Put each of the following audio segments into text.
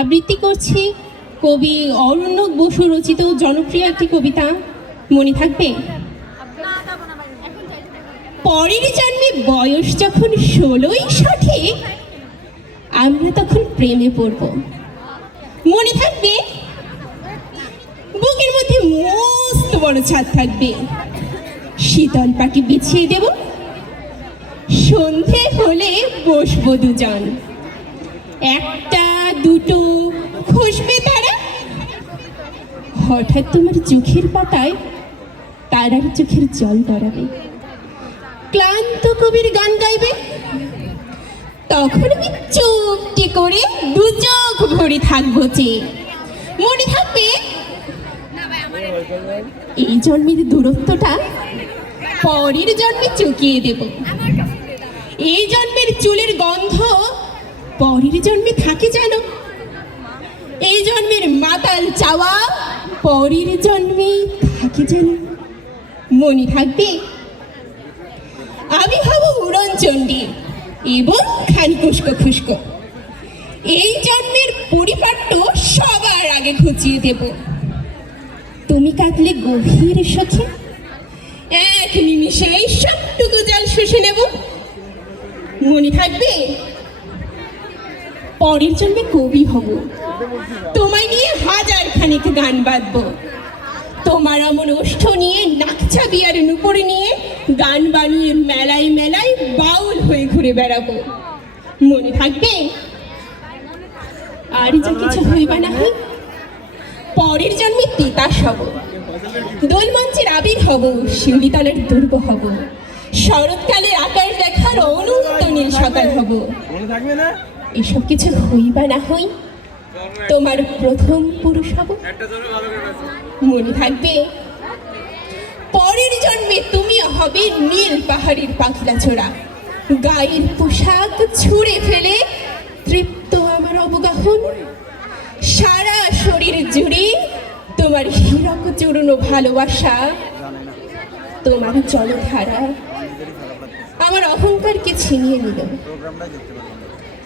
আবৃত্তি করছি কবি অরণ্যক বসু রচিত জনপ্রিয় একটি কবিতা। মনে থাকবে? পরের জন্মে বয়স যখন ষোলোই সঠিক আমরা তখন প্রেমে পড়ব। মনে থাকবে? বুকের মধ্যে মস্ত বড় ছাদ থাকবে। শীতল পাটি বিছিয়ে দেব। সন্ধে হলে বসবো দুজন। একটা, দুটো, খুশবে তারা? হঠাৎ তোমার চোখের পাতায় তারার চোখের জল গড়াবে। ক্লান্ত কবির গান গাইবে? তখন আমি চুপটি করে দু চোখ ভরে থাকব যে? মনে থাকবে? এই জন্মের দূরত্বটা পরের জন্মে চুকিয়ে দেব। এই জন্মের চুলের গন্ধ পরের জন্মে থাকে যেন। এই জন্মের মাতাল চাওয়া পরের জন্মে থাকে যেন। মনে থাকবে, আমি হব উড়ন চণ্ডী এবং খানি খুস্কো। খুস্কো এই জন্মের পরিপাট্য সবার আগে খুঁচিয়ে দেব। তুমি কাটলে গভীর সখে এক নিমিষেই সবটুকু জল শুষে নেব। মনে থাকবে পরের জন্মে কবি হব। তোমায় নিয়ে হাজার খানিক গান বাঁধবো তোমার এমন ওষ্ঠ নিয়ে নাকচা বিয়ার নুপুরে নিয়ে গান বানিয়ে মেলায় মেলায় বাউল হয়ে ঘুরে বেড়াবো। মনে থাকবে? আর যে কিছু হইবা না পরের জন্মে তিতাস হব। দোলমঞ্চের আবির হব শিউলিতলের দুর্গ হব। শরৎকালের আকাশ দেখার অনন্ত নীল সকাল হব। মনে থাকবে না? এসব কিছু হইবা না হই, তোমার প্রথম পুরুষ হব। মনে থাকবে, পরের জন্মে তুমি হবে নীল পাহাড়ের পাখলা ছোড়া গায়ের পোশাক ছুঁড়ে ফেলে তৃপ্ত আমার অবগাহন। সারা শরীর জুড়ে তোমার হীরক চূর্ণ ভালোবাসা। তোমার জলধারা আমার অহংকারকে ছিনিয়ে নিল।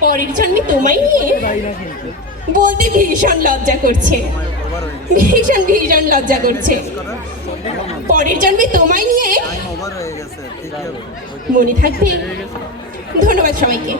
পরের জন্মে তোমায় নিয়ে বলতে ভীষণ লজ্জা করছে। ভীষণ ভীষণ লজ্জা করছে। পরের জন্মে তোমায় নিয়ে মনে থাকবে। ধন্যবাদ সবাইকে।